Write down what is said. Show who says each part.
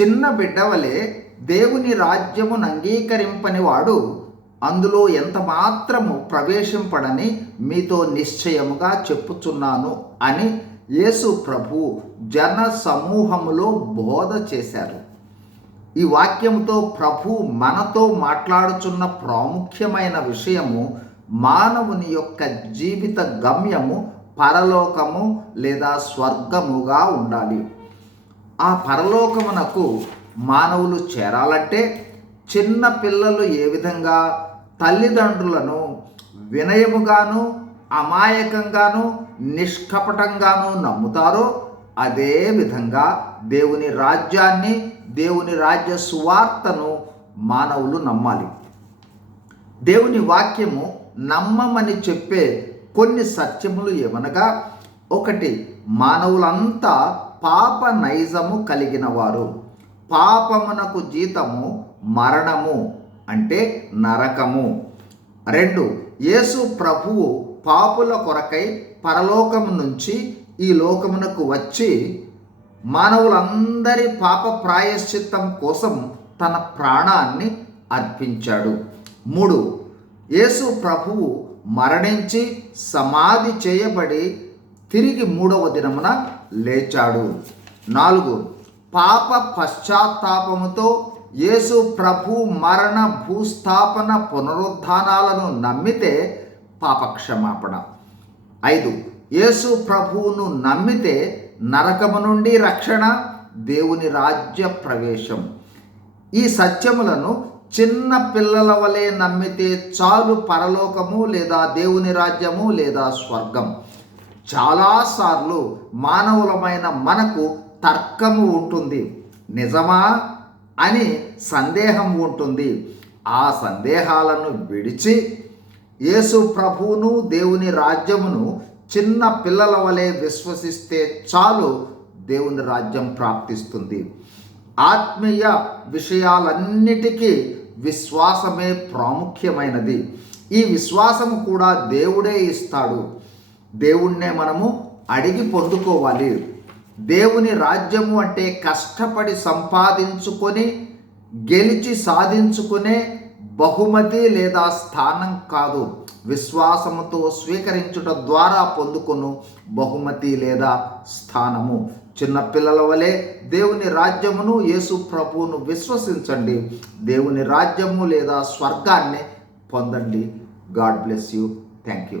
Speaker 1: చిన్న బిడ్డవలే దేవుని రాజ్యమును అంగీకరింపని వాడు అందులో ఎంత మాత్రము ప్రవేశింపడని మీతో నిశ్చయముగా చెప్పుచున్నాను అని యేసు ప్రభు జన సమూహములో బోధ చేశారు. ఈ వాక్యంతో ప్రభు మనతో మాట్లాడుచున్న ప్రాముఖ్యమైన విషయము మానవుని యొక్క జీవిత గమ్యము పరలోకము లేదా స్వర్గముగా ఉండాలి. ఆ పరలోకమునకు మానవులు చేరాలంటే చిన్న పిల్లలు ఏ విధంగా తల్లిదండ్రులను వినయముగాను అమాయకంగాను నిష్కపటంగాను నమ్ముతారో అదే విధంగా దేవుని రాజ్యాన్ని దేవుని రాజ్య సువార్తను మానవులు నమ్మాలి. దేవుని వాక్యము నమ్మమని చెప్పే కొన్ని సత్యములు ఏమనగా ఒకటి మానవులంతా పాప నైజము కలిగిన వారు పాపమునకు జీతము మరణము అంటే నరకము. రెండు యేసు ప్రభువు పాపుల కొరకై పరలోకము నుంచి ఈ లోకమునకు వచ్చి మానవులందరి పాప ప్రాయశ్చిత్తం కోసం తన ప్రాణాన్ని అర్పించాడు. మూడు యేసు ప్రభువు మరణించి సమాధి చేయబడి తిరిగి మూడవ దినమున లేచాడు. నాలుగు పాప పశ్చాత్తాపముతో యేసు ప్రభు మరణ భూస్థాపన పునరుద్ధానాలను నమ్మితే పాపక్షమాపణ. ఐదు యేసు ప్రభువును నమ్మితే నరకము నుండి రక్షణ దేవుని రాజ్య ప్రవేశం. ఈ సత్యములను చిన్న పిల్లల వలె నమ్మితే చాలు పరలోకము లేదా దేవుని రాజ్యము లేదా స్వర్గం. చాలాసార్లు మానవులమైన మనకు తర్కము ఉంటుంది. నిజమా అని సందేహం ఉంటుంది. ఆ సందేహాలను విడిచి యేసు ప్రభువును దేవుని రాజ్యమును చిన్న పిల్లల వలె విశ్వసిస్తే చాలు దేవుని రాజ్యం ప్రాప్తిస్తుంది. ఆత్మీయ విషయాలన్నిటికీ విశ్వాసమే ప్రాముఖ్యమైనది. ఈ విశ్వాసము కూడా దేవుడే ఇస్తాడు. దేవుణ్ణే మనము అడిగి పొందుకోవాలి. దేవుని రాజ్యము అంటే కష్టపడి సంపాదించుకొని గెలిచి సాధించుకునే బహుమతి లేదా స్థానం కాదు. విశ్వాసముతో స్వీకరించుట ద్వారా పొందుకును బహుమతి లేదా స్థానము. చిన్నపిల్లల వలె దేవుని రాజ్యమును యేసు ప్రభువును విశ్వసించండి. దేవుని రాజ్యము లేదా స్వర్గాన్ని పొందండి. God bless you. Thank you